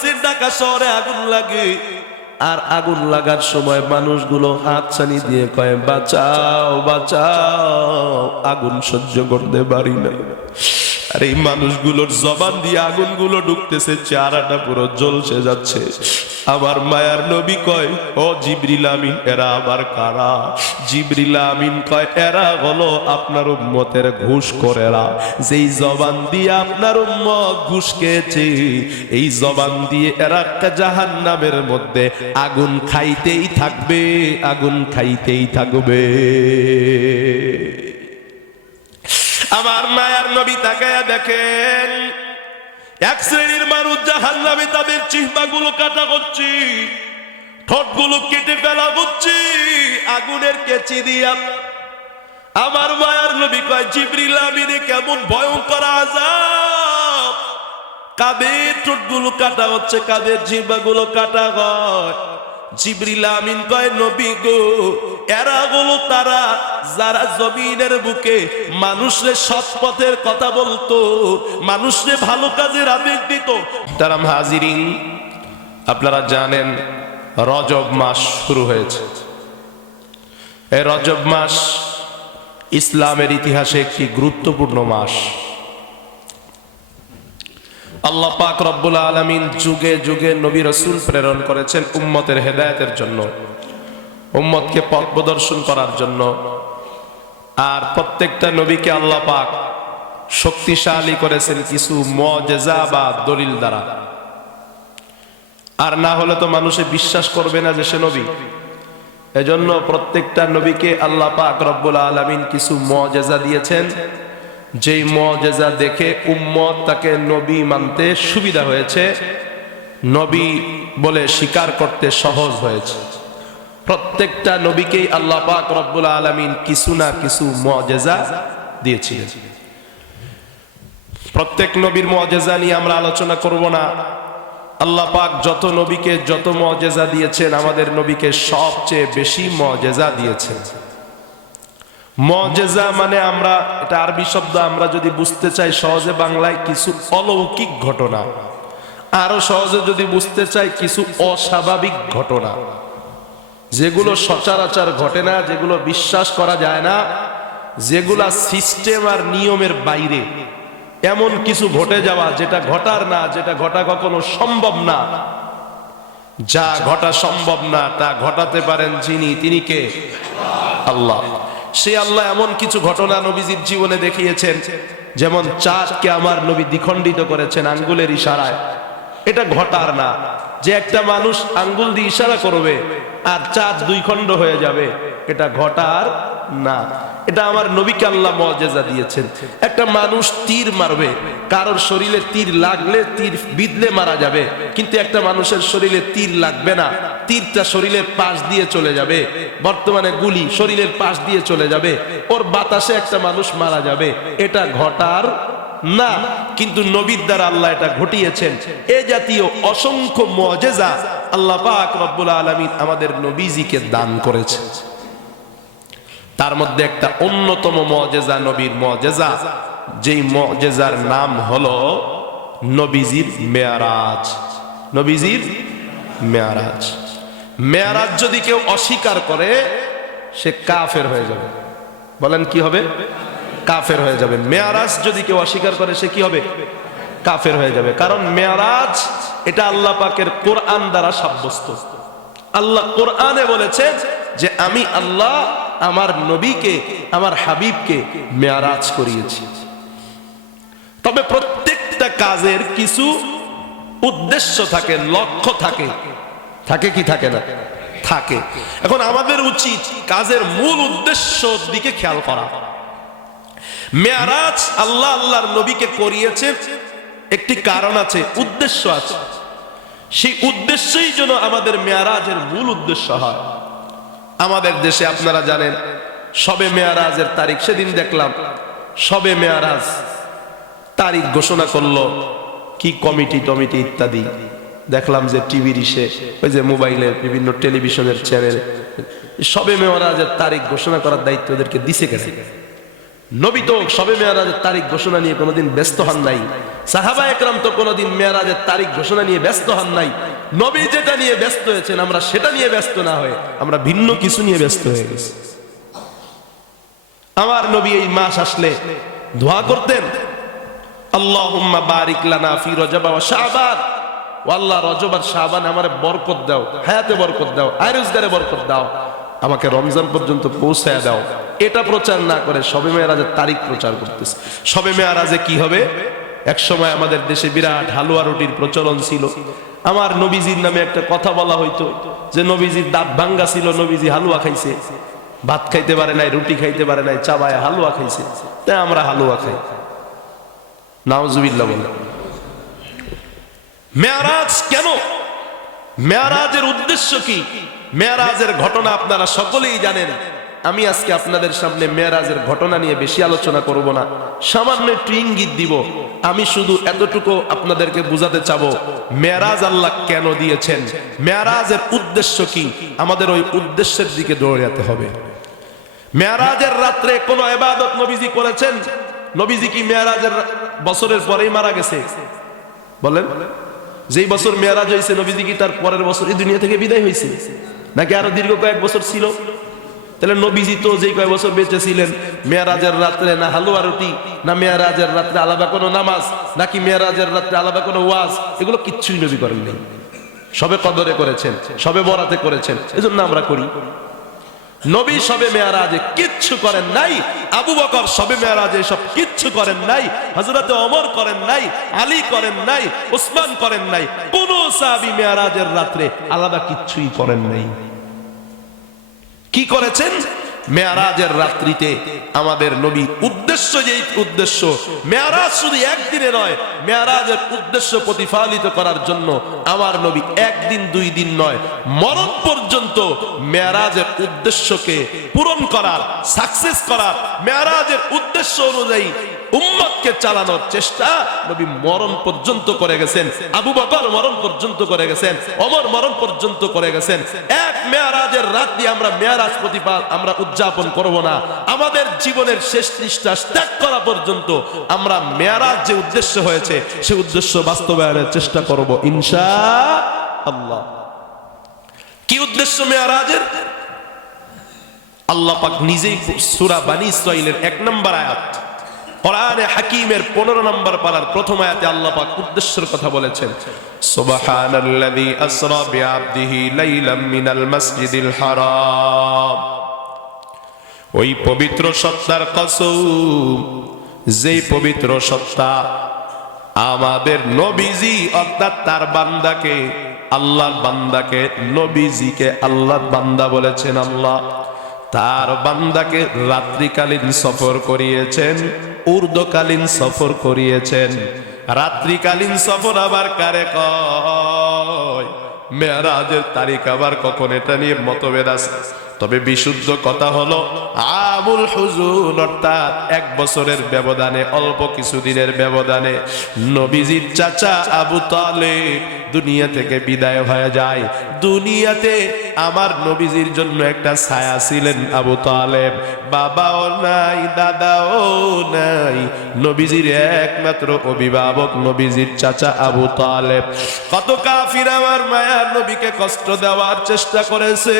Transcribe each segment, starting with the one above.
ফিলিস্তিন ঢাকা শহরে আগুন লাগে, আর আগুন লাগার সময় মানুষগুলো হাতছানি দিয়ে কয় বাঁচাও বাঁচাও, আগুন সহ্য করতে পারি না। আর এই মানুষগুলোর জবান দিয়ে আগুনগুলো ঢুকতেছে, চেহারাটা পুরো জ্বলসে যাচ্ছে। আমার মায়ার নবী কয়, ও জিবরিল আমিন, এরা আবার কারা? জিবরিল আমিন কয়, এরা হলো আপনার উম্মতের ঘুষখোরেরা। যেই জবান দিয়ে আপনার উম্মত ঘুষ খেয়েছে, এই জবান দিয়ে এরা জাহান্নামের মধ্যে আগুন খাইতেই থাকবে, আগুন খাইতেই থাকবে। আমার মায়ার নবী তাকায়া দেখেন, এক শ্রেণীর মানুষ জাহান্নামে তাদের জিহ্বাগুলো কাটা হচ্ছে, ঠোঁটগুলো কেটে ফেলা হচ্ছে আগুনের কেচি দিয়া। আমার মায়ার নবী কয়, জিবরিল আমিনে কেমন ভয়ঙ্কর আযাব! কাদের ঠোঁটগুলো কাটা হচ্ছে, কাদের জিহ্বাগুলো কাটা হয়। জিবরিল আমিন কয়, নবী গো, এরা হলো তারা যারা জমিনের বুকে মানুষের সৎ পথের কথা বলতো, মানুষের ভালো কাজের আদেশ দিত। তারা হাজিরিন, আপনারা জানেন রজব মাস শুরু হয়েছে। এই রজব মাস ইসলামের ইতিহাসে একটি গুরুত্বপূর্ণ মাস। আল্লাহ পাক রব্বুল আলামিন যুগে যুগে নবী রাসূল প্রেরণ করেছেন উম্মতের হেদায়েতের জন্য, উম্মতকে পথ প্রদর্শন করার জন্য। আর প্রত্যেকটা নবীকে আল্লাহ পাক শক্তিশালী করেছেন কিছু মুআজিজা বা দলিল দ্বারা। আর না হলে তো মানুষে বিশ্বাস করবে না যে সে নবী। এজন্য প্রত্যেকটা নবীকে আল্লাহ পাক রব্বুল আলামিন কিছু মুআজিজা দিয়েছেন, যেই মুআজিজা দেখে উম্মত তাকে নবী মানতে সুবিধা হয়েছে, নবী বলে স্বীকার করতে সহজ হয়েছে। প্রত্যেকটা নবীকেই আল্লাহ পাক রব্বুল আলামিন কিছু না কিছু মুআজিজা দিয়েছিলেন। প্রত্যেক নবীর মুআজিজা নিয়ে আমরা আলোচনা করব না। আল্লাহ পাক যত নবীকে যত মুআজিজা দিয়েছেন, আমাদের নবীকে সবচেয়ে বেশি মুআজিজা দিয়েছেন। মুআজিজা মানে, আমরা এটা আরবি শব্দ, আমরা যদি বুঝতে চাই সহজে বাংলায়, কিছু অলৌকিক ঘটনা। আরো সহজে যদি বুঝতে চাই, কিছু অস্বাভাবিক ঘটনা, যেগুলো সচরাচর ঘটে না, যেগুলো বিশ্বাস করা যায় না, যেগুলা সিস্টেম আর নিয়মের বাইরে। এমন কিছু ঘটে যাওয়া যেটা ঘটার না, যেটা ঘটা কখনো সম্ভব না। যা ঘটা সম্ভব না তা ঘটাতে পারেন যিনি, তিনি কে? আল্লাহ। সে আল্লাহ এমন কিছু ঘটনা নবীজির জীবনে দেখিয়েছেন, যেমন চাঁদকে আমার নবী দ্বিখণ্ডিত করেছেন আঙ্গুলের ইশারায়। এটা ঘটার না যে একটা মানুষ আঙ্গুল দিয়ে ইশারা করবে আর চাঁদ দুই খণ্ড হয়ে যাবে, এটা ঘটার না। এটা আমার নবীকে আল্লাহ মুআজিজা দিয়েছেন। একটা মানুষ তীর মারবে, কারোর শরীরে তীর লাগলে, তীর বিঁধলে মারা যাবে, কিন্তু একটা মানুষের শরীরে তীর লাগবে না, তীরটা শরীরের পাশ দিয়ে চলে যাবে। বর্তমানে গুলি শরীরের পাশ দিয়ে চলে যাবে, ওর বাতাসে একটা মানুষ মারা যাবে, এটা ঘটার না। কিন্তু নবীর দ্বারা আল্লাহ এটা ঘটিয়েছেন। এ জাতীয় অসংখ্য মুআজিজা আল্লাহ পাক রব্বুল আলামিন আমাদের নবীজিকে দান করেছেন। তার মধ্যে একটা অন্যতম মুআজিজা নবীর মুআজিজা, যেই মুআজিজার নাম হলো নবীজির মেরাজ। নবীজির মেরাজ। মেরাজ যদি কেউ অস্বীকার করে, সে কাফের হয়ে যাবে। বলেন কি হবে? কাফের হয়ে যাবে। মেরাজ যদি কেউ অস্বীকার করে, সে কি হবে? কাফের হয়ে যাবে। কারণ মেরাজ এটা আল্লাহ পাকের কোরআন দ্বারা সাব্যস্ত। আল্লাহ কোরআনে বলেছেন যে আমি আল্লাহ আমার নবীকে, আমার হাবিবকে মেরাজ করিয়েছি। তবে প্রত্যেকটা কাজের কিছু উদ্দেশ্য থাকে, লক্ষ্য থাকে। থাকে কি থাকে না? থাকে। এখন আমাদের উচিত কাজের মূল উদ্দেশ্যর দিকে খেয়াল করা। মেরাজ আল্লাহ আল্লাহর নবীকে করিয়েছেন, একটি কারণ আছে, উদ্দেশ্য আছে। সেই উদ্দেশ্যই যেন আমাদের মেরাজের মূল উদ্দেশ্য হয়। আমাদের দেশে আপনারা জানেন শবে মেরাজের তারিখ, সেদিন দেখলাম শবে মেরাজ তারিখ ঘোষণা করলো কি কমিটি টমিটি ইত্যাদি। দেখলাম যে টিভির ইসে, ওই যে মোবাইলে বিভিন্ন টেলিভিশনের চ্যানেল, শবে মেরাজের তারিখ ঘোষণা করার দায়িত্ব ওদেরকে দিছে কেন? নবী তো শবে মেরাজের তারিখ ঘোষণা নিয়ে কোনোদিন ব্যস্ত হন নাই, সাহাবা একরাম তো কোনোদিন মেরাজের তারিখ ঘোষণা নিয়ে ব্যস্ত হন নাই। নবী যেটা নিয়ে ব্যস্ত হয়েছেন আমরা সেটা নিয়ে ব্যস্ত না হয়ে আমরা ভিন্ন কিছু নিয়ে ব্যস্ত হয়ে গেছি। আমার নবী এই মাস আসলে দোয়া করতেন, আল্লাহুম্মা বারিক লানা ফি রজব ওয়া শাবান, ও আল্লাহ রজব আর শাবান আমারে বরকত দাও, হায়াতে বরকত দাও, আয় রোজগারে বরকত দাও, আমাকে রমজান পর্যন্ত পৌঁছায় দাও। এটা প্রচার না করে শবে মেরাজের তারিখ প্রচার করতেছে। শবে মেরাজে কি হবে? এক সময় আমাদের দেশে বিরাট হালুয়া রুটির প্রচলন ছিল। আমার নবীজির নামে একটা কথা বলা হইতো যে নবীজির দাঁত ভাঙ্গা ছিল, নবীজি হালুয়া খাইছে, ভাত খাইতে পারে নাই, রুটি খাইতে পারে নাই, চাবায় হালুয়া খাইছে, তাই আমরা হালুয়া খাই। নাউজুবিল্লাহ বলে। মেরাজ কেন? মেরাজের উদ্দেশ্য কি? মেরাজের ঘটনা আপনারা সকলেই জানেন। আমি আজকে আপনাদের সামনে মেরাজের ঘটনা নিয়ে বেশি আলোচনা করব না, সামান্য একটু ইঙ্গিত দিব। আমি শুধু এতটুকু আপনাদেরকে বুঝাতে চাবো মেরাজ আল্লাহ কেন দিয়েছেন, মেরাজের উদ্দেশ্য কি, আমাদের ওই উদ্দেশ্যের দিকে দৌড়াতে হবে। মেরাজের রাত্রে কোন ইবাদত নবীজি করেছেন? নবীজি কি মেরাজের বছরের পরেই মারা গেছে? বলেন, যেই বছর মেরাজ হয়েছে নবীজি কি তার পরের বছর এই দুনিয়া থেকে বিদায় হয়েছে, নাকি আরো দীর্ঘ কয়েক বছর ছিল? তাহলে নবীজি তো যেই কয়েক বছর বেঁচে ছিলেন, মেরাজের রাত্রে না হালুয়া রুটি, না মেরাজের রাত্রে আলাদা কোনো নামাজ, নাকি মেরাজের রাত্রে আলাদা কোনো ওয়াজ, এগুলো কিচ্ছুই নবী করেন নাই। সবে কদরে করেছেন, সবে বরাতে করেছেন, এজন্য আমরা করি। নবী শবে মেরাজে কিচ্ছু করেন নাই, আবু বকর শবে মেরাজে সব কিচ্ছু করেন নাই, হযরতে ওমর করেন নাই, আলী করেন নাই, উসমান করেন নাই, কোন সাহাবী মেরাজের রাত্রে আলাদা কিচ্ছুই করেন নাই। কি করেছেন? মেরাজের রাত্রিতে আমাদের নবী উদ্দেশ্য, যেই উদ্দেশ্য মেরাজ শুধু একদিনে নয়, মেরাজের উদ্দেশ্য প্রতিফলিত করার জন্য আমার নবী একদিন দুই দিন নয়, মরণ পর্যন্ত মেরাজের উদ্দেশ্যকে পূরণ করার, সাকসেস করার, মেরাজের উদ্দেশ্য অনুযায়ী উম্মতকে চালানোর চেষ্টা নবী মরণ পর্যন্ত করে গেছেন। আবু বকর মরণ পর্যন্ত করে গেছেন, ওমর মরণ পর্যন্ত করে গেছেন। এক মেরাজের রাত দিয়ে আমরা মেরাজ প্রতিপাদ আমরা উদযাপন করব না, আমাদের জীবনের শেষ নিঃশ্বাস ত্যাগ করা পর্যন্ত আমরা মেরাজ যে উদ্দেশ্য হয়েছে সেই উদ্দেশ্য বাস্তবায়নের চেষ্টা করব ইনশাআল্লাহ। কি উদ্দেশ্য মেরাজের? আল্লাহ পাক নিজেই সূরা বনী ইসরাঈলের 1 নম্বর আয়াত, কোরআনে হাকীমের 15 নম্বর পারার প্রথম আয়াতে আল্লাহ পাক উদ্দেশ্যের কথা বলেছেন, সুবহানাল্লাযী আসরা বিআবদিহি লাইলাম মিনাল মাসজিদিল হারাম। ওই পবিত্র সত্তার কসম, যেই পবিত্র সত্তা আমাদের নবীজি অর্থাৎ তার বান্দাকে, আল্লাহর বান্দাকে, নবীজিকে আল্লাহর বান্দা বলেছেন। আল্লাহ তার বান্দাকে রাত্রিকালীন সফর করিয়েছেন, ঊর্ধ্বকালীন সফর করিয়েছেন। রাত্রিকালীন সফর আবার কারে কয়? মেরাজের তারিখ আবার কখন, এটা নিয়ে মতভেদ আছে। তবে বিশুদ্ধ কথা হলো আমুল হুজুন অর্থাৎ 1 বছরের ব্যবধানে, অল্প কিছুদিনের ব্যবধানে নবীজির চাচা আবু তালেব দুনিয়া থেকে বিদায় হয়ে যায়। দুনিয়াতে আমার নবীজির জন্য একটা ছায়া ছিলেন আবু তালেব। বাবাও নাই, দাদাও নাই, নবীজির একমাত্র অভিভাবক নবীজির চাচা আবু তালেব। কত কাফির আমার মায়ার নবীকে কষ্ট দেওয়ার চেষ্টা করেছে,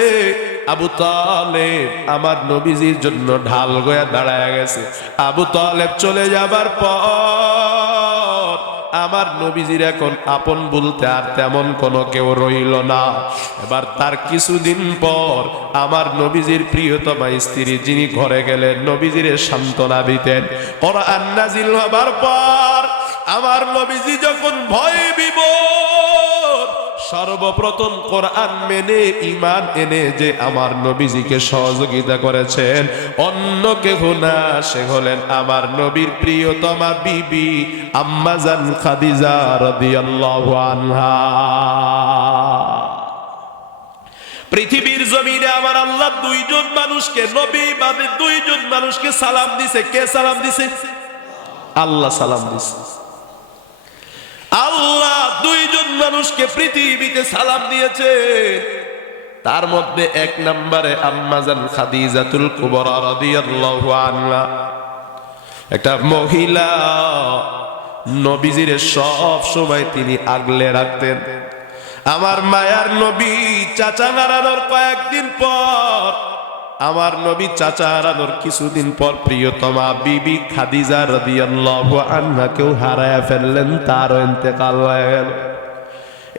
আবু তালেব আমার নবীজির জন্য ঢাল গয়া দাঁড়ায় গেছে। আবু তালেব চলে যাবার পর আমার নবীজির এখন আপন বলতে আর তেমন কোনো কেউ রইল না। এবার তার কিছুদিন পর আমার নবীজির প্রিয়তমা স্ত্রী যিনি ঘরে গেলেন নবীজির সান্ত্বনা দিতেন, কোরআন নাজিল হবার পর আমার নবীজি যখন ভয় বিভোর, সর্বপ্রথম কোরআন মেনে ঈমান এনে যে আমার নবীজিকে সহযোগিতা করেছেন অন্য কেউ না, সে হলেন আমার নবীর প্রিয়তমা বিবি আম্মা জান খাদিজা রাদিয়াল্লাহু আনহা। পৃথিবীর জমিনে আমার আল্লাহ 2 জন মানুষকে, নবী বাদে 2 জন মানুষকে সালাম দিছে। কে সালাম দিছে? আল্লাহ সালাম দিছে। আল্লাহ 2 জন মানুষকে পৃথিবীতে সালাম দিয়েছে। তার মধ্যে 1 নম্বরে আম্মা জান খাদিজাতুল কুবরা রাদিয়াল্লাহু আনহা। একটা মহিলা নবীজির সব সময় তিনি আগলে রাখতেন। আমার মায়ার নবী চাচা নারানোর কয়েকদিন পর, আমার নবী চাচা হারানোর কিছুদিন পর প্রিয়তমা বিবি খাদিজা রাদিয়াল্লাহু আনহাকেও হারায়া ফেললেন, তারও ইন্তেকাল হয়ে গেল।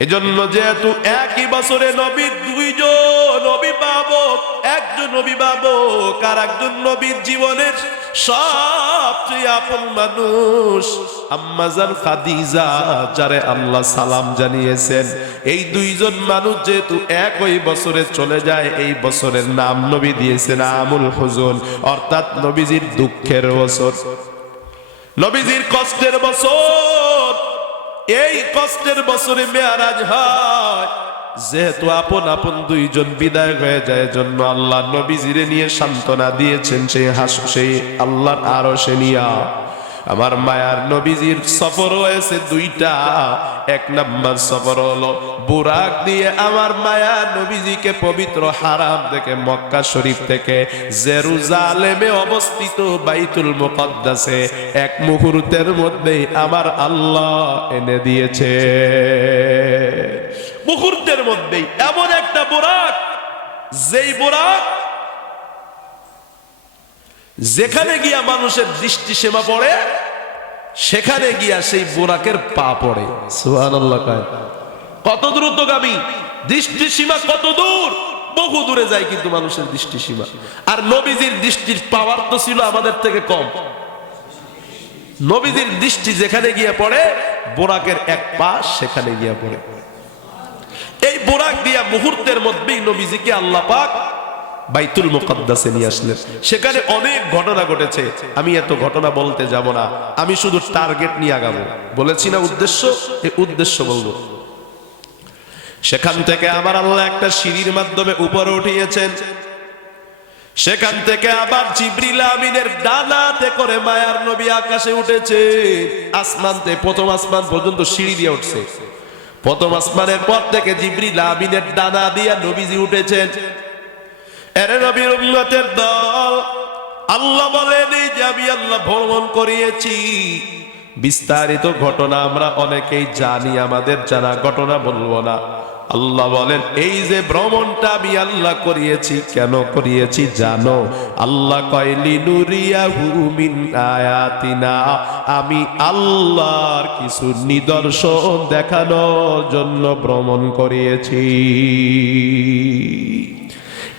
এজন্য যেহেতু একই বছরে নবীর দুইজন অভিভাবক, একজন অভিভাবক আর একজন নবীর জীবনের সবচেয়ে আপন মানুষ আম্মাজান খাদিজা, যারে আল্লাহ সালাম জানিয়েছেন, এই দুইজন মানুষ যেহেতু একই বছরে চলে যায়, এই বছরের নাম নবী দিয়েছেন আমুল হুজুন, অর্থাৎ নবীজির দুঃখের বছর, নবীজির কষ্টের বছর। এই কষ্টের বছরে মেয়ারাজ হয়, যেহেতু আপন আপন দুইজন বিদায় হয়ে যায়, জন্য আল্লাহ নবীজিরে নিয়ে সান্ত্বনা দিয়েছেন সেই আল্লাহর আরশে নিয়া। আমার মায়ার নবীজির সফর হয়েছে দুইটা। এক নাম্বার সফর হলো বুরাক দিয়ে আমার মায়ার নবীজিকে পবিত্র হারাম থেকে, মক্কা শরীফ থেকে জেরুজালেমে অবস্থিত বাইতুল মুকদ্দাসে এক মুহূর্তের মধ্যেই আমার আল্লাহ এনে দিয়েছে। মুহূর্তের মধ্যেই এমন একটা বুরাক, যেই বুরাক যেখানে গিয়া মানুষের দৃষ্টি সীমা পড়ে, সেখানে গিয়া সেই বুরাকের পা পড়ে। সুবহানাল্লাহ। কত দ্রুতগামী দৃষ্টি সীমা, কত দূর, বহু দূরে যায় কিন্তু মানুষের দৃষ্টি সীমা। আর নবীজির দৃষ্টির পাওয়ার তো ছিল আমাদের থেকে কম। নবীজির দৃষ্টি যেখানে গিয়া পড়ে, বুরাকের এক পা সেখানে গিয়া পড়ে। এই বুরাক দিয়া মুহূর্তের মধ্যেই নবীজিকে আল্লাহ পাক বাইতুল মুকদ্দাসে নিয়ে আসলেন। সেখানে অনেক ঘটনা ঘটেছে, আমি এত ঘটনা বলতে যাব না, আমি শুধু টার্গেট নিয়ে আগাবো। বলেছি না উদ্দেশ্য, এই উদ্দেশ্য বলবো। সেখান থেকে আমার আল্লাহ একটা সিঁড়ির মাধ্যমে উপরে উঠিয়েছেন। সেখান থেকে আবার জিবরিল আমিনের ডানাতে করে মায়ার নবী আকাশে উঠেছে। আসমানতে প্রথম আসমান পর্যন্ত সিঁড়ি দিয়ে উঠছে। প্রথম আসমানের পর থেকে জিবরিল আমিনের ডানা দিয়ে নবীজি উঠেছেন। এরে নবীর উম্মতের দল, আল্লাহ বলেন এই যে আমি আল্লাহ ভ্রমণ করিয়েছি। বিস্তারিত ঘটনা আমরা অনেকেই জানি, আমাদের জানা ঘটনা বলবো না। আল্লাহ বলেন এই যে ভ্রমণটা আমি আল্লাহ করিয়েছি, কেন করিয়েছি জানো? আল্লাহ কয় লিনুরিয়াহু মিন আয়াতিনা, আমি আল্লাহর কিছু নিদর্শন দেখানোর জন্য ভ্রমণ করিয়েছি।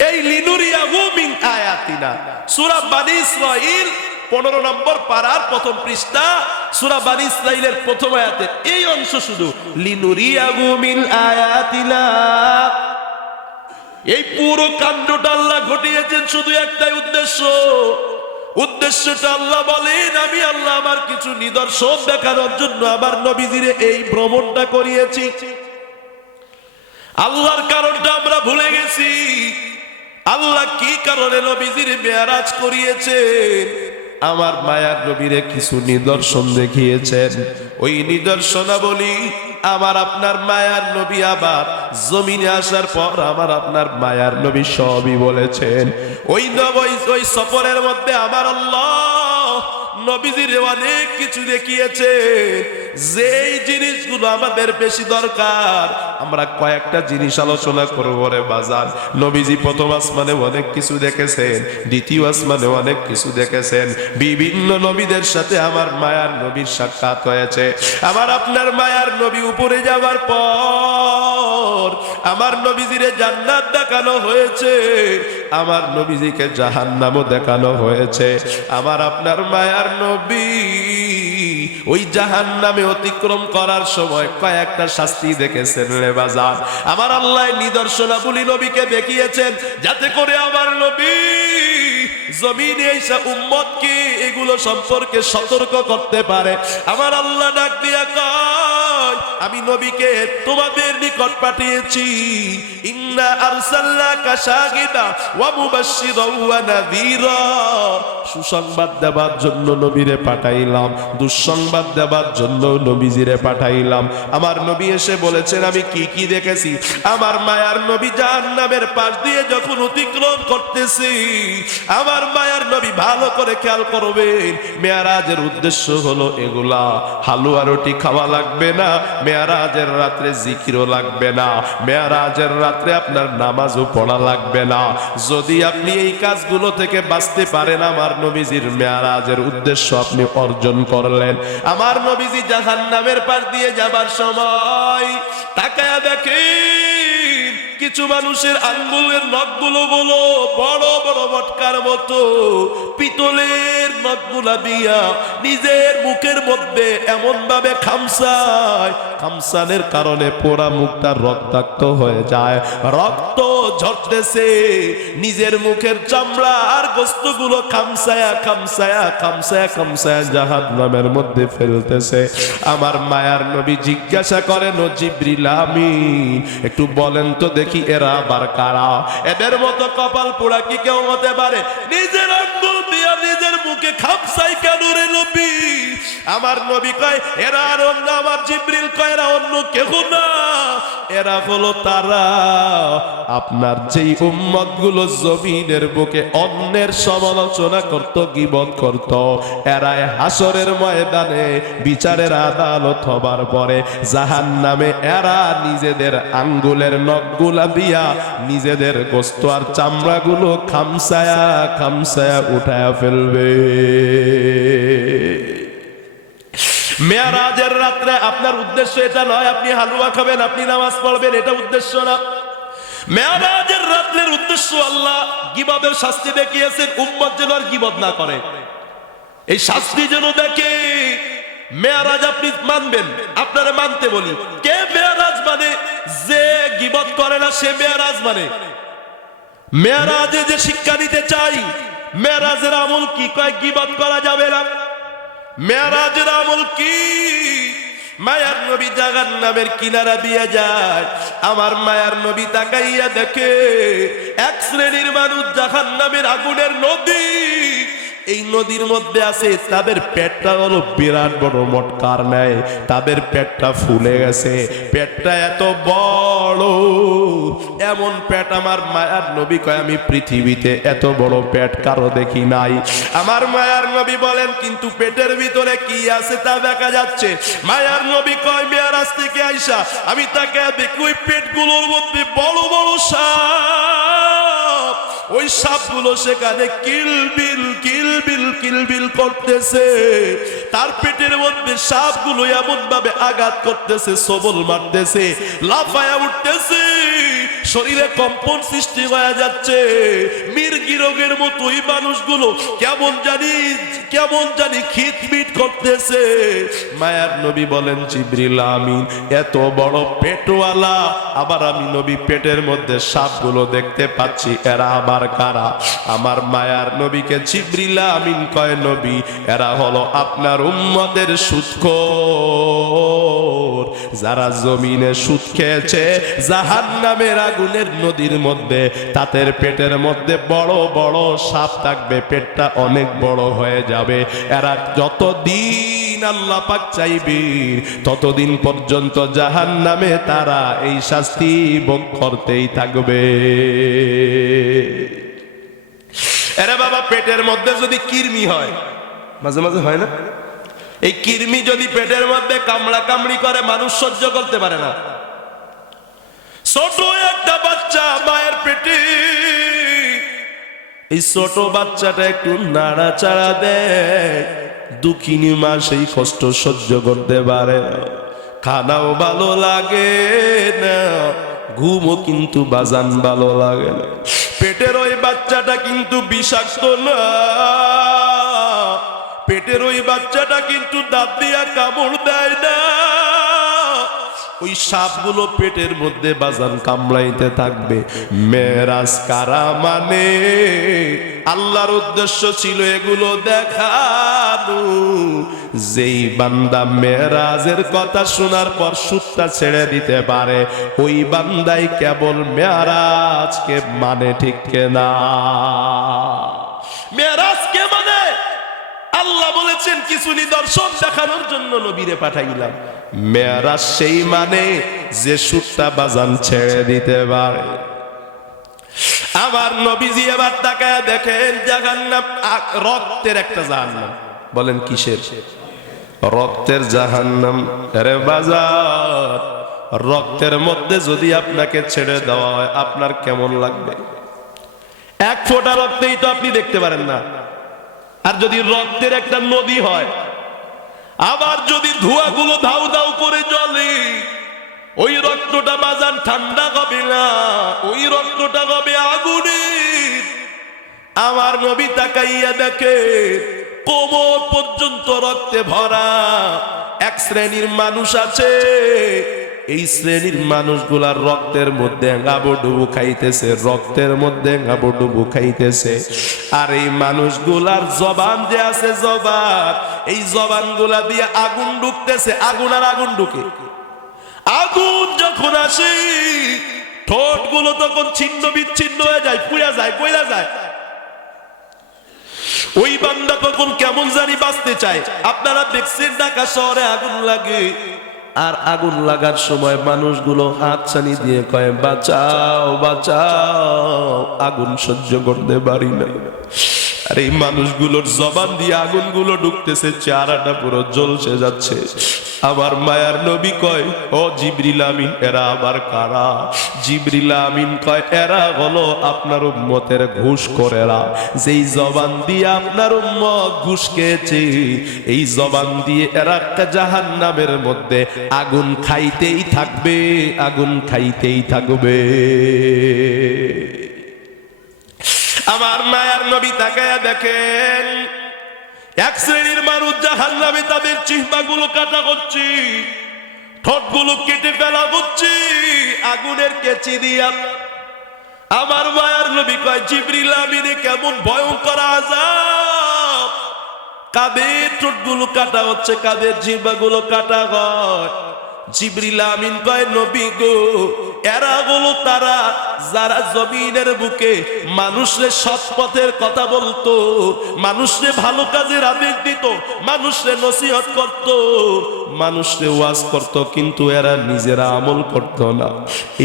এই লিনুরিয়াহু মিন আয়াতিনা সূরা বনী ইসরাঈল 15 নম্বর পারার প্রথম পৃষ্ঠা, সূরা বনী ইসরাঈলের প্রথম আয়াতের এই অংশ শুধু লিনুরিয়াহু মিন আয়াতিনা। এই পুরো কাণ্ডটা আল্লাহ ঘটিয়েছেন শুধু একটাই উদ্দেশ্য। উদ্দেশ্যটা আল্লাহ বলেন আমি আল্লাহ আমার কিছু নিদর্শন দেখানোর জন্য আমার নবীজিরে এই ভ্রমণটা করিয়েছি। আল্লাহর কারণটা আমরা ভুলে গেছি। আল্লাহ কি কারণে নবীজির মেরাজ করিয়েছে? আমার মায়ার নবীরে কিছু নিদর্শন দেখিয়েছেন। ওই নিদর্শনাবলী আমার আপনার মায়ার নবী আবার জমিনে আসার পর আমার আপনার মায়ার নবী সবই বলেছেন। ওই সফরের মধ্যে আমার আল্লাহ নবীজির অনেক কিছু দেখিয়েছে। যেই জিনিসগুলো আমাদের বেশি দরকার, আমরা কয়েকটা জিনিস আলোচনা করবো রে বাজার। নবীজি প্রথম আসমানে অনেক কিছু দেখেছেন, দ্বিতীয় আসমানে অনেক কিছু দেখেছেন। বিভিন্ন নবীদের সাথে আমার মায়ার নবীর সাক্ষাৎ হয়েছে। আমার আপনার মায়ার নবী উপরে যাওয়ার পর আমার নবীজিরে জান্নাত দেখানো হয়েছে, আমার নবীজিকে জাহান্নামও দেখানো হয়েছে। আমার আপনার মায়ার নবী ওই জাহান্নামে অতিক্রম করার সময় কয়েকটা শাস্তি দেখেছেন রে বাজার। আমার আল্লাহ নিদর্শনাবলী নবীকে দেখিয়েছেন, যাতে করে আমার নবী জমিনে এসে উম্মতকে এগুলো সম্পর্কে সতর্ক করতে পারে। আমার আল্লাহ ডাক দিয়া কয় আমি নবীকে তোমাদের নিকট পাঠিয়েছি। ইন্না আরসালনাকা শাহিদা ওয়া মুবাশশিরা ওয়া নাযীরা, সুসংবাদ দেবার জন্য নবীরে পাঠাইলাম, দুঃসংবাদ দেবার জন্য নবীজিরে পাঠাইলাম। আমার নবী এসে বলেছেন আমি কি কি দেখেছি। আমার মায়ার নবী জাহান্নামের পাশ দিয়ে যখন অতিক্রম করতেছি, আমার মায়ার নবী ভালো করে খেয়াল করবেন, মেয়ারাজের উদ্দেশ্য হলো এগুলা। হালুয়া রুটি খাওয়া লাগবে না, মেয়ারাজের রাত্রে জিকিরও লাগবে না, মেয়ারাজের রাত্রে আপনার নামাজও পড়া লাগবে না। যদি আপনি এই কাজগুলো থেকে বাঁচতে পারেন, আমার নবীজির মেয়ারাজের উদ্দেশ্য আপনি অর্জন করলেন। আমার নবীজি জাহান্নামের পাশ দিয়ে যাবার সময় তাকায়া দেখেন কিছু মানুষের আঙ্গুলের নখগুলো বড় বড় মটকার মতো, পিতলের নখগুলা দিয়া নিজের মুখের মধ্যে এমন ভাবে খামসায়, খামসানের কারণে পোড়া মুখটা রক্তাক্ত হয়ে যায়, রক্ত ঝরতেছে, নিজের মুখের চামড়া আর গোস্তগুলো খামসায়া খামসায়া খামসায়া খামসায়া জাহান্নামের মধ্যে ফেলতেছে। আমার মায়ার নবী জিজ্ঞাসা করেন, ও জিবরিল আমিন, একটু বলেন তো দেখি এরা আবার কারা? এদের মতো কপাল পোড়া কি কেউ হতে পারে? নিজের আঙ্গুল দিয়া নিজের মুখে খামসাই কেন রে নবী? আমার নবী কয় এরা আর অন্য, আমার জিবরিল কয় এরা অন্য কেউ না, এরা হলো তারা আপনার যেই উম্মত গুলো জমিনের বুকে অন্যের সমালোচনা করত, গীবত করত, এরাই হাসরের ময়দানে বিচারের আদালত হবার পরে জাহান্নামে এরা নিজেদের আঙ্গুলের নখগুলা দিয়া নিজেদের গোস্ত আর চামড়াগুলো খামসায়া খামসায়া উঠায়া ফেলবে। মেয়ারাজের রাত্রে আপনার উদ্দেশ্য এটা নয় আপনি হালুয়া খাবেন, আপনি নামাজ পড়বেন, এটা উদ্দেশ্য না। মেয়ারাজের রাত্রের উদ্দেশ্য আল্লাহ গীবতের শাস্তি দেখিয়েছেন, উম্মত যেন আর গীবত না করে, এই শাস্তি যেন দেখে। মেয়ারাজ আপনি মানবেন, আপনারা মানতে বলি, কে মেয়ারাজ মানে? যে গীবত করে না সে মেয়ারাজ মানে। মেয়ারাজে যে শিক্ষা দিতে চাই, মেয়ারাজের আমল কি? কয় গীবত করা যাবে না। মেয়ারাজের আমল কি? মায়ার নবী জাহান্নামের কিনারা দিয়ে যায়, আমার মায়ার নবী তাকাইয়া দেখে এক শ্রেণীর মানুষ জাহান্নামের আগুনের নদী, এই নদীর মধ্যে আছে, তাদের পেটটা হলো বিরাট বড় মটকার নেয়, তাদের পেটটা ফুলে গেছে, পেটটা এত বড়, এমন পেট আমার মায়ার নবী কয় আমি পৃথিবীতে এত বড় পেট কারো দেখি নাই। আমার মায়ার নবী বলেন কিন্তু পেটের ভিতরে কি আছে তা দেখা যাচ্ছে। মায়ার নবী কয় মেয়ারাজ থেকে আইসা আমি তাকে দেখি ওই পেটগুলোর মধ্যে বড় বড় সাপ, ওই সাপগুলো সেখানে কিলবিল কিলবিল কিলবিল করতেছে, তার পেটের মধ্যে সাপগুলো এমন ভাবে আঘাত করতেছে, সবল মারতেছে, লাফায়া উঠতেছে, শরীরে কম্পন সৃষ্টি হয়ে যাচ্ছে, মির্গি রোগের মতো ওই মানুষগুলো কেমন জানি খিটমিট করতেছে। মায়ার নবী বলেন জিবরিল আমিন, এত বড় পেটওয়ালা আবার আমি নবী পেটের মধ্যে সাপগুলো দেখতে পাচ্ছি, এরা আবার কারা? আমার মায়ার নবীকে জিবরিল আমিন কয় নবী এরা হলো আপনার উম্মতের সুদখোর, যারা জমিনে সুদ খেয়েছে জাহান্নামের আগুনের নদীর মধ্যে, তাদের পেটের মধ্যে বড় বড় সাপ থাকবে, পেটটা অনেক বড় হয়ে যাবে। এরা যতদিন আল্লাহ পাক চাইবে ততদিন পর্যন্ত জাহান্নামে তারা এই শাস্তি ভোগ করতেই থাকবে। এরা বাবা পেটের মধ্যে যদি কৃমি হয়, মাঝে মাঝে হয় না, এই কৃমি যদি পেটের মধ্যে কামড়া কামড়ি করে মানুষ সহ্য করতে পারে না। ছোট একটা বাচ্চা মায়ের পেটে, এই ছোট বাচ্চাটা একটু নাড়াচাড়া দেয়, দুঃখিনী মা সেই কষ্ট সহ্য করতে পারে না, খানাও ভালো লাগে না, ঘুমও কিন্তু বাজান ভালো লাগে না। পেটের ওই বাচ্চাটা কিন্তু বিষাক্ত না, পেটের ওই বাচ্চাটা কিন্তু দাঁত দিয়া কামড় দেয় না, ওই সাপগুলো পেটের মধ্যে বাজান কামড়াইতে থাকবে। মেরাজ কারা মানে আল্লাহর উদ্দেশ্য ছিল এগুলো দেখানো, যেই বান্দা মেরাজের কথা শোনার পর সুতটা ছেড়ে দিতে পারে ওই বান্দাই কেবল মেরাজকে মানে, ঠিক না? মেরাজকে মানে আল্লাহ বলেছেন কিছু নিদর্শন দেখানোর জন্য নবীরে পাঠাইলাম। মেরাজ সেই মানে যে সুরটা বাজান ছেড়ে দিতে পারে। আমার নবীজি এবার তাকায় দেখেন জাহান্নাম, রক্তের একটা জাহান্নাম। বলেন কিসের? রক্তের জাহান্নাম। আরে বাজার, রক্তের মধ্যে যদি আপনাকে ছেড়ে দেওয়া হয় আপনার কেমন লাগবে? এক ফোঁটা রক্তেই তো আপনি দেখতে পারেন না। আর যদি রক্তের একটা নদী হয়, আবার যদি ধোঁয়াগুলো ধাউ ধাউ করে জ্বলে, ওই রক্তটা বাজান ঠান্ডা হবে না, ওই রক্তটা হবে আগুনের। আমার নবী তাকাইয়া দেখে কোমর পর্যন্ত রক্তে ভরা। এক শ্রেণীর মানুষ আছে, এই শ্রেণীর মানুষগুলার রক্তের মধ্যে গাবডুবু খাইতেছে, রক্তের মধ্যে গাবডুবু খাইতেছে। আর এই মানুষগুলার জবান যে আছে, জবান, এই জবানগুলা দিয়ে আগুন ঢুকতেছে। আগুন আর আগুন ঢুকে, আগুন যখন আসে ঠোঁটগুলো তখন ছিন্ন বিচ্ছিন্ন হয়ে যায়, পুড়ে যায়, কইলা যায়। ওই বান্দা তখন কেমন জানি বাঁচতে চায়। আপনারা দেখছেন ঢাকা শহরে আগুন লাগে, আর আগুন লাগার সময় মানুষগুলো হাতছানি দিয়ে কয় বাঁচাও বাঁচাও, আগুন সহ্য করতে পারি না। আর এই মানুষগুলোর জবান দিয়ে আগুনগুলো ঢুকতেছে, চেহারাটা পুরো জ্বলসে যাচ্ছে। আমার মায়ার নবী কয়, ও জিবরিল আমিন, এরা আবার কারা? জিবরিল আমিন কয়, এরা হলো আপনার উম্মতের ঘুষখোরেরা। যেই জবান দিয়ে আপনার উম্মত ঘুষ খেয়েছে, এই জবান দিয়ে এরা জাহান্নামের মধ্যে আগুন খাইতেই থাকবে, আগুন খাইতেই থাকবে। আমার মায়ার নবী তাকায়া দেখেন এক শ্রেণীর মানুষ জাহান্নামে তাদের জিহ্বাগুলো কাটা হচ্ছে, ঠোঁটগুলো কেটে ফেলা হচ্ছে আগুনের কেচি দিয়া। আমার মায়ার নবী কয়, জিবরিল আমিনে কেমন ভয়ঙ্কর আযাব! কাদের ঠোঁটগুলো কাটা হচ্ছে, কাদের জিহ্বাগুলো কাটা হয়। জিবরিল আমিন কয়, নবী গো, এরা হলো তারা যারা জমিনের বুকে মানুষরে সৎ পথের কথা বলতো, মানুষরে ভালো কাজের আদেশ দিত, মানুষরে নসিহত করত, মানুষরে ওয়াজ করত, কিন্তু এরা নিজেরা আমল করত না।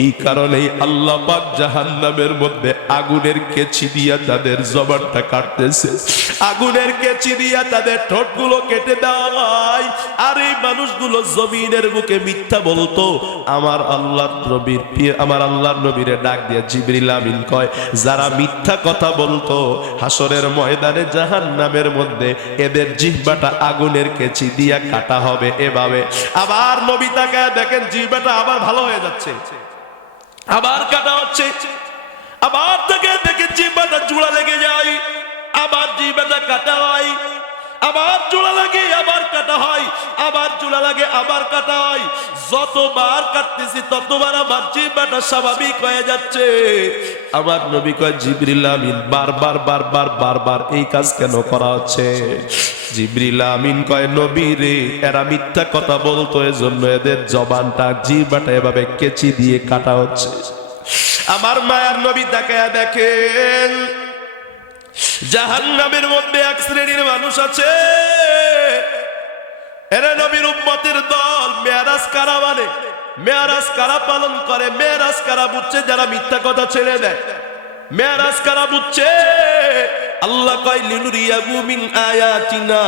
এই কারণেই আল্লাহ পাক জাহান্নামের মধ্যে আগুনের কেচি দিয়া তাদের জবানটা কাটতেছে, আগুনের কেচি দিয়া তাদের ঠোঁটগুলো কেটে দেওয়া হয়। আর এই মানুষগুলো জমিনের বুকে মিথ্যা বলতো। আমার আল্লাহর নবীর আমার আল্লাহর নবীরে ডাক দিয়ে জিবরিল আমিন কয়, যারা মিথ্যা কথা বলতো হাসরের ময়দানে জাহান্নামের মধ্যে এদের জিহ্বাটা আগুনের কেচি দিয়া কাটা হবে এভাবে। আবার নবী তাকায় দেখেন জিহ্বাটা আবার ভালো হয়ে যাচ্ছে, আবার কাটা হচ্ছে। আবার তাকায় দেখেন জিহ্বাটা জোড়া লেগে যায়, আবার জিহ্বাটা কাটা হয়, আবার জোড়া লাগে, আবার কাটা হয়, আবার জোড়া লাগে, আবার কাটা হয়। যতবার কাটতেছি ততবার আমার জিহ্বাটা স্বাভাবিক হয়ে যাচ্ছে। আমার নবী কয়, জিবরিল আমিন বারবার বারবার বারবার এই কাজ কেন করা হচ্ছে? জিবরিল আমিন কয়, নবী রে, এরা মিথ্যা কথা বলতো, এজন্য এদের জবানটা জিহ্বাটা এভাবে কেচি দিয়ে কাটা হচ্ছে। আমার মায়ার নবী তাকায়া দেখেন জাহান্নামের মধ্যে এক শ্রেণীর মানুষ আছে, এরা নবীর উম্মতের দল। মেরাজ কারা মানে, মেরাজ কারা পালন করে, মেরাজ কারা বুঝছে যারা মিথ্যা কথা ছেড়ে দেয়। মেরাজ কারা বুঝছে? আল্লাহ কয়, লিনুরিয়াহু মিন আয়াতিনা,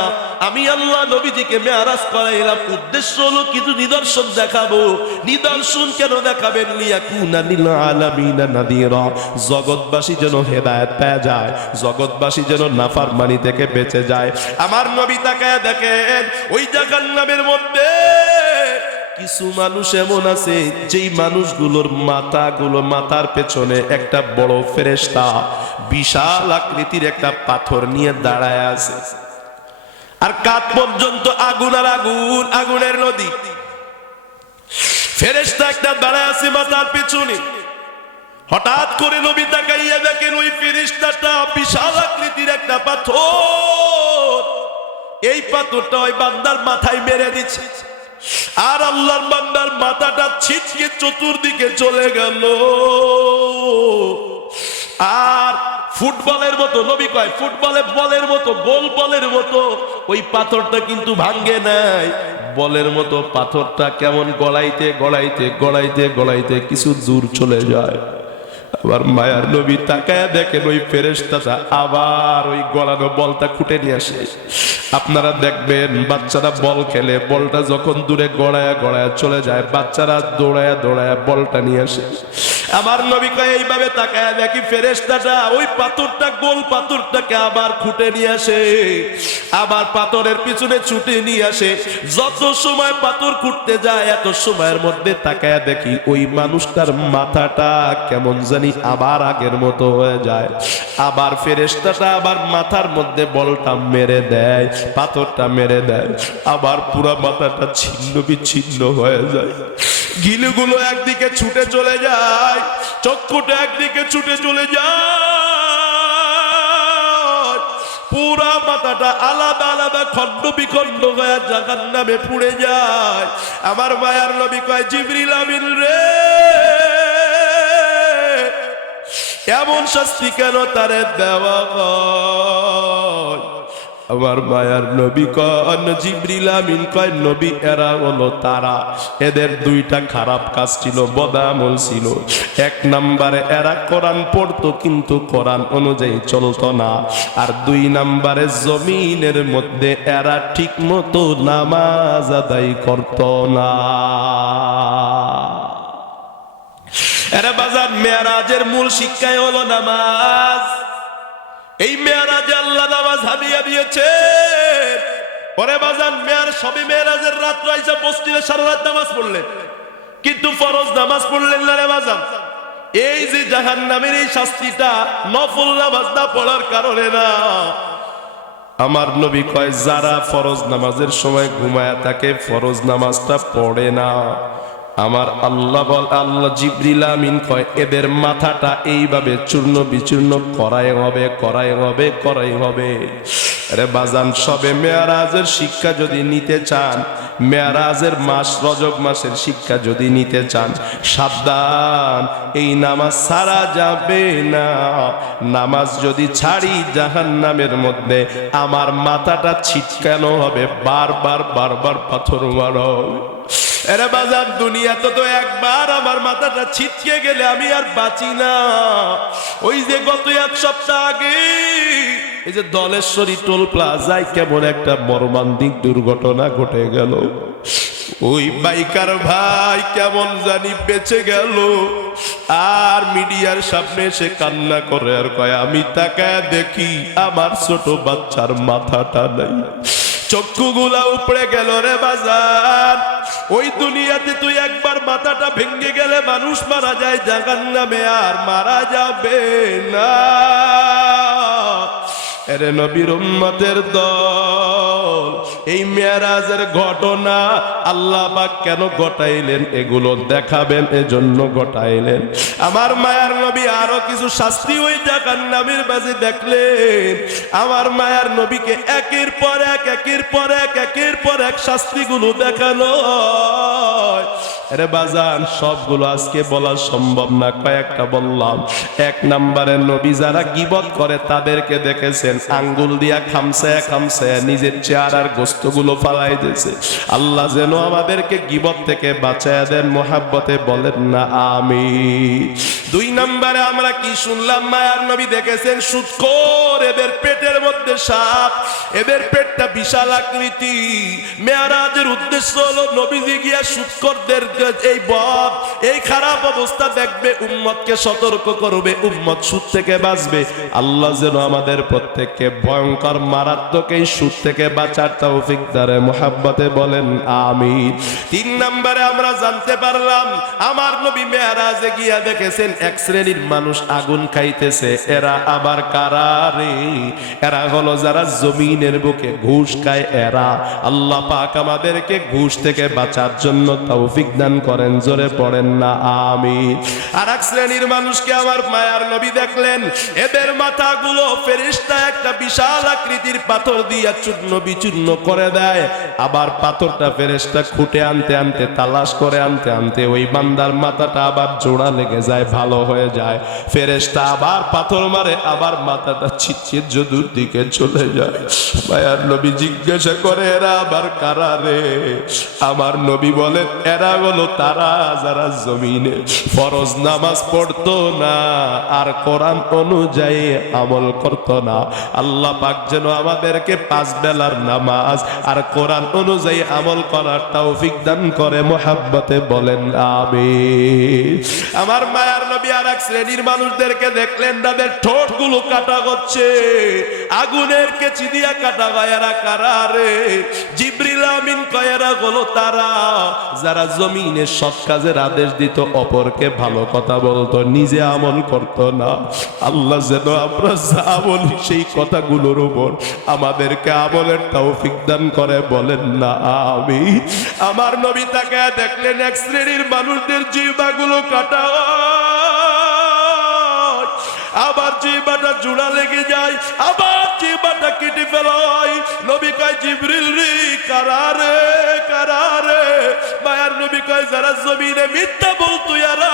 আমি আল্লাহ নবীজিকে মেরাজ করাইলাম, উদ্দেশ্য হলো কিছু নিদর্শন দেখাবো। নিদর্শন কেন দেখাবেন? লিয়াকুনা লিল আলামিনা নাদিরা, জগৎবাসী যেন হেদায়েত পেয়ে যায়, জগৎবাসী যেন নাফরমানি থেকে বেঁচে যায়। আমার নবী তাকায় দেখেন ওই জাহান্নামের মধ্যে কিছু মানুষ এমন আছে যেই মানুষগুলোর মাথার পেছনে একটা বড় ফেরেশতা বিশাল আকৃতির একটা পাথর নিয়ে দাঁড়ায় আছে, আর কাঁধ পর্যন্ত আগুন আর আগুন, আগুনের নদী। ফেরেশতা একটা দাঁড়ায় আছে মাথার পেছনে। হঠাৎ করে নবী তাকাইয়া দেখেন ওই ফেরেশতাটা বিশাল আকৃতির একটা পাথর, এই পাথরটা ওই বান্দার মাথায় মেরে দিচ্ছে। আর আল্লাহর বান্দার মাথাটা ছিটকে চতুর্দিকে চলে গেল। আর ফুটবলের মতো, নবী কয় ফুটবলে বলের মতো, গোল বলের মতো ওই পাথরটা কিন্তু ভাঙ্গে নাই। বলের মতো পাথরটা কেমন গড়াইতে গড়াইতে গড়াইতে গড়াইতে কিছু দূর চলে যায়। আবার মায়ার নবী তাকায় দেখেন ওই ফেরেশতাটা আবার ওই গড়ানো বলটা খুঁটে নিয়ে আসে। আপনারা দেখবেন বাচ্চারা বল খেলে, বলটা যখন দূরে গড়ায়া গড়ায়া চলে যায়, বাচ্চারা দৌড়ায়া দৌড়ায়া বলটা নিয়ে আসে। আমার নবী কয় এইভাবে তাকায় দেখি ফেরেশতাটা ওই পাথরটা, গোল পাথরটাকে আবার খুঁটে নিয়ে আসে, আবার পাথরের পিছনে ছুটে নিয়ে আসে। যত সময় পাথর খুঁটতে যায় এত সময়ের মধ্যে তাকায় দেখি ওই মানুষটার মাথাটা কেমন জানি আবার আগের মতো হয়ে যায়। আবার ফেরেশতাটা আবার মাথার মধ্যে বলটা মেরে দেয়, পাথরটা মেরে দেয়, আবার পুরা মাথাটা ছিন্ন বিচ্ছিন্ন হয়ে যায়। গিলুগুলো একদিকে ছুটে চলে যায়, চক্ষুটা একদিকে ছুটে চলে যায়, পুরা মাথাটা আলাদা আলাদা খন্ড বিখন্ড হয়ে জাহান্নামে পুড়ে যায়। আমার মায়ার নবী কয় জিবরিল আমিন রে, এমন শাস্তি কেন তারে দেওয়া হয়? আমার মায়ার নবী কয়, জিবরিল আমিন কয় নবী এরা হলো তারা, এদের দুইটা খারাপ কাজ ছিল, বদামল ছিল। এক নম্বরে এরা কোরআন পড়তো কিন্তু কোরআন অনুযায়ী চলতো না। আর দুই নম্বরে জমিনের মধ্যে এরা ঠিক মতো নামাজ আদায় করতো না। এরা বাজার মেরাজের মূল শিক্ষাই হলো নামাজ। এই মেরাজে আল্লাহ নামাজ হাদিয়া দিয়েছে। পরে বাজার সবে মেরাজের রাত্র আইসা মসজিদে সারা রাত নামাজ পড়লেন, কিন্তু ফরজ নামাজ পড়লেন না রে বাজার। এই যে জাহান্নামের এই শাস্তিটা নফল নামাজ না পড়ার কারণে না। আমার নবী কয় যারা ফরজ নামাজের সময় ঘুমায়া থাকে, ফরজ নামাজটা পড়ে না, আমার আল্লাহ জিবরিল আমিন কয় এদের মাথাটা এইভাবে চূর্ণ বিচূর্ণ করাই হবে, করাই হবে, করাই হবে। আরে বাজান, সবে মেরাজের শিক্ষা যদি নিতে চান, মেরাজের মাস রজব মাসের শিক্ষা যদি নিতে চান, সাবধান, এই নামাজ ছাড়া যাবে না। নামাজ যদি ছাড়ি জাহান্নামের মধ্যে আমার মাথাটা ছিটকানো হবে, বারবার বারবার পাথর মারা হবে। এরে বাজার, দুনিয়াতে তো একবার আমার মাথাটা ছিটকে গেলে আমি আর বাঁচি না। ওই যে গত এক সপ্তাহ আগে এই যে দলেশ্বরী টোল প্লাজায় কেমন একটা মর্মান্তিক দুর্ঘটনা ঘটে গেল। ওই বাইকার ভাই কেমন জানি বেঁচে গেল, আর মিডিয়ার সামনে এসে কান্না করে আর কয় আমি তাকায় দেখি আমার ছোট বাচ্চার মাথাটা নাই। চক্ষুগুলা উপড়ে গেল রে বাজার। ওই দুনিয়াতে তুই একবার মাথাটা ভেঙে গেলে মানুষ মারা যায়, জাহান্নামে আর মারা যাবে না। এরে নবীর উম্মতের দল, এই মেরাজের ঘটনা আল্লাহ পাক কেন ঘটাইলেন এগুলো দেখাবেন, এজন্য ঘটাইলেন। আমার মায়ার নবী আরো কিছু শাস্তি ওই জাহান্নামের মাঝে দেখলেন। আমার মায়ার নবীকে একের পর এক, একের পর এক, একের পর এক শাস্তিগুলো দেখানো হয়। আরে বাজান, সবগুলো আজকে বলা সম্ভব না, কয়েকটা বললাম। এক নম্বরে নবী যারা গীবত করে তাদেরকে দেখেছেন আঙ্গুল দিয়া খামসায়া খামসায়া নিজের চেহারার গোস্তগুলো ফালাই দিয়েছে। আল্লাহ যেন আমাদেরকে গীবত থেকে বাঁচায়া দেন, মোহাব্বতে বলেন না আমিন। দুই নম্বরে আমরা কি শুনলাম, মায়ার নবী দেখেছেন সুদখোর, এদের পেটের মধ্যে সাপ, এদের পেটটা বিশাল আকৃতি। মেরাজের উদ্দেশ্য হলো নবীজি গিয়া সুদখোরদের এই বদ, এই খারাপ অবস্থা দেখবে, উম্মতকে সতর্ক করবে, উম্মত সুদ থেকে বাঁচবে। আল্লাহ যেন আমাদের প্রত্যেককে ভয়ঙ্কর মারাত্মক এই সুদ থেকে বাঁচার তৌফিক দারে, মোহাব্বতে বলেন আমিন। তিন নম্বরে আমরা জানতে পারলাম আমার নবী মেরাজে গিয়া দেখেছেন এক শ্রেণীর মানুষ আগুন খাইতেছে। এরা আবার কারা রে? এরা হলো যারা জমিনের বুকে ঘুষ খায় এরা। আল্লাহ পাক আমাদেরকে ঘুষ থেকে বাঁচার জন্য তৌফিক দান করেন, জোরে পড়েন না আমিন। আর এক শ্রেণীর মানুষকে আমার মায়ার নবী দেখলেন, এদের মাথাগুলো ফেরেশতা একটা বিশাল আকৃতির পাথর দিয়ে চূর্ণ বিচূর্ণ করে দেয়। আবার পাথরটা ফেরেশতা খুঁটে আনতে আনতে, তালাশ করে আনতে আনতে ওই বান্দার মাথাটা আবার জোড়া লেগে যায়, ভালো হয়ে যায়। ফেরেশতা আবার পাথর মারে, আবার মাথাটা ছিটকে যদুর দিকে চলে যায়। মায়ার নবী জিজ্ঞাসা করে, এরা আবার কারা রে? আমার নবী বলেন, এরা হলো তারা যারা জমিনে ফরজ নামাজ পড়তো না আর কোরআন অনুযায়ী আমল করতো না। আল্লাহ পাক যেন আমাদেরকে 5 বেলার নামাজ আর কোরআন অনুযায়ী আমল করার তৌফিক দান করে, মুহাব্বতে বলেন আমিন। আমার মায়ার নবী আর এক শ্রেণীর মানুষদেরকে দেখলেন, তাদের ঠোঁটগুলো কাটা হচ্ছে, আগুনের কেচি দিয়া কাটা হয়। এরা কারা রে? জিবরিল আমিন কয়, এরা হলো তারা যারা জমিনে সৎ কাজের আদেশ দিত, অপরকে ভালো কথা বলতো, নিজে আমল করতো না। আল্লাহ যেন আমরা যা বলি সেই কথাগুলোর উপর আমাদেরকে আমলের তৌফিক দান করে, বলেন না আমিন। আমার নবী তাকে দেখলেন, এক শ্রেণীর মানুষদের জিহ্বাগুলো কাটা, আবার জিহ্বাটা জোড়া লেগে যায়, আবার জিহ্বাটা কেটে ফেলা হয়। নবী কয়, জিবরিল রে, কারা রে, কারা রে? মায়ার নবী কয়, যারা জমিনে মিথ্যা বলতো এরা।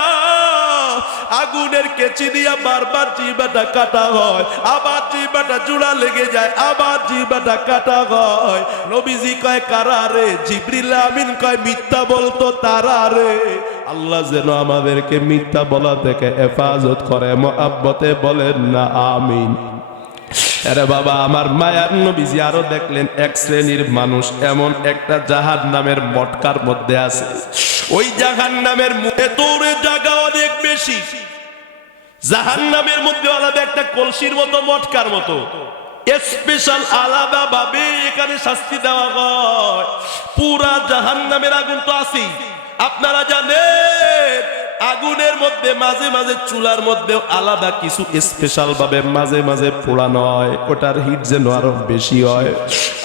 আগুনের কেচি দিয়া বারবার জিহ্বাটা কাটা হয়, আবার জিহ্বাটা জোড়া লেগে যায়, আবার জিহ্বাটা কাটা হয়। নবীজি কয়, কারা রে? জিবরিল আমিন কয়, মিথ্যা বলতো তারা রে। আল্লাহ যেন আমাদেরকে মিথ্যা বলা থেকে হেফাজত করে, মুহাব্বতে বলেন না আমিন। আরে বাবা, আমার মায়ার নবীজি আরো দেখলেন, এক শ্রেণীর মানুষ এমন একটা জাহান্নামের মটকার মধ্যে আছে। ওই জাহান্নামের ভেতরে জায়গা অনেক বেশি। জাহান্নামের মধ্যে আলাদা একটা কলসির মতো, মটকার মতো স্পেশাল আলাদা ভাবে এখানে শাস্তি দেওয়া হয়। পুরা জাহান্নামের আগুন তো আছেই, আপনারা জানেন। আগুনের মধ্যে মাঝে মাঝে চুলার মধ্যে আলাদা কিছু স্পেশাল ভাবে মাঝে মাঝে পোড়ানো হয়, ওটার হিট যেন আরো বেশি হয়।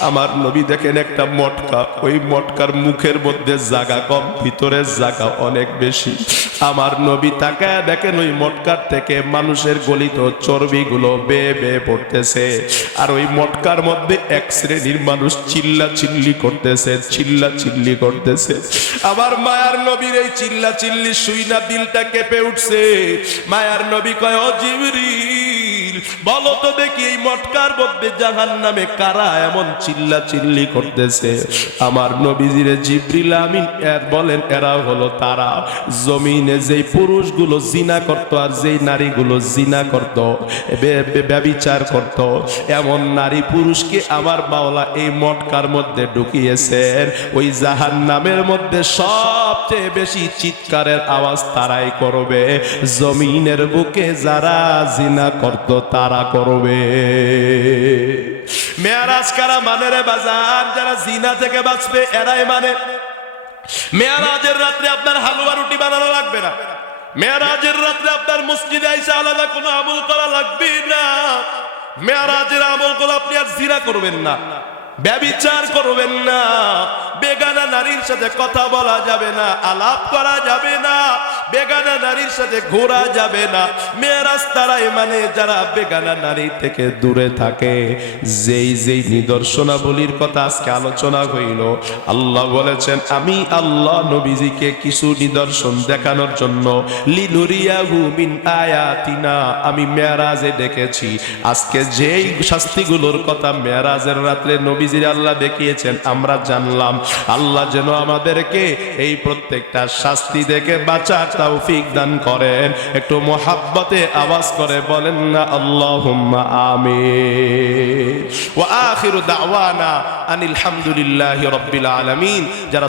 আমার নবী দেখেন একটা মটকা, ওই মটকার মুখের মধ্যে জায়গা কম, ভিতরে জায়গা অনেক বেশি। আমার নবী তাকায় দেখেন, ওই মটকার থেকে মানুষের গলিত চর্বিগুলো বেয়ে বেয়ে পড়তেছে। আর ওই মটকার মধ্যে এক শ্রেণীর মানুষ চিল্লা চিল্লি করতেছে, চিল্লা চিল্লি করতেছে। আমার মায়ার নবীর এই চিল্লা চিল্লি শুই না দিলটা কেঁপে উঠছে। মায়ার নবী কয়, ও জিবরিল, বলো তো দেখি এই মটকার মধ্যে জাহান্নামে কারা এমন চিল্লা চিল্লি করতেছে? আমার নবীজিরে জিবরিল আমিন বলেন, এরা হলো তারা জমিনে যেই পুরুষগুলো জিনা করত আর যেই নারীগুলো জিনা করত, ব্যভিচার করত, এমন নারী পুরুষকে আমার মাওলা এই মটকার মধ্যে ঢুকিয়েছেন। ওই জাহান্নামের মধ্যে সবচেয়ে বেশি চিৎকারের আওয়াজ তারাই করবে, জমিনের বুকে যারা জিনা করত তারা করবে। মেয়ারাজ কারা মানে রে বাজার? যারা জিনা থেকে বাঁচবে এরাই মানে। মেয়ারাজের রাত্রে আপনার হালুয়া রুটি বানানো লাগবে না, মেয়ারাজের রাত্রে আপনার মসজিদে আইসা আলাদা কোনো আমল করা লাগবে না। মেয়ারাজের আমল গুলো আপনি আর জিনা করবেন না, ব্যভিচার করবেন না, বেগানা নারীর সাথে কথা বলা যাবে না, আলাপ করা যাবে না, বেগানা নারীর সাথে ঘোরা যাবে না। মেয়েরাজ তারাই মানে যারা বেগানা নারী থেকে দূরে থাকে। যেই যেই নিদর্শনাবলীর কথা আজকে আলোচনা হইল, আল্লাহ বলেছেন, আমি আল্লাহ নবীজিকে কিছু নিদর্শন দেখানোর জন্য লিনুরিয়াহু মিন আয়াতিনা আমি মেরাজে ডেকেছি। আজকে যেই শাস্তিগুলোর কথা মেরাজের রাত্রে নবীজির আল্লাহ দেখিয়েছেন, আমরা জানলাম। আল্লাহ যেন আমাদেরকে এই প্রত্যেকটা শাস্তি থেকে বাঁচার তৌফিক দান করেন। একটু মুহাব্বতে আওয়াজ করে বলেন না আল্লাহুম্মা আমিন। ওয়া আখিরু দাওয়ানা আনিল হামদুলিল্লাহি রাব্বিল আলামিন। যারা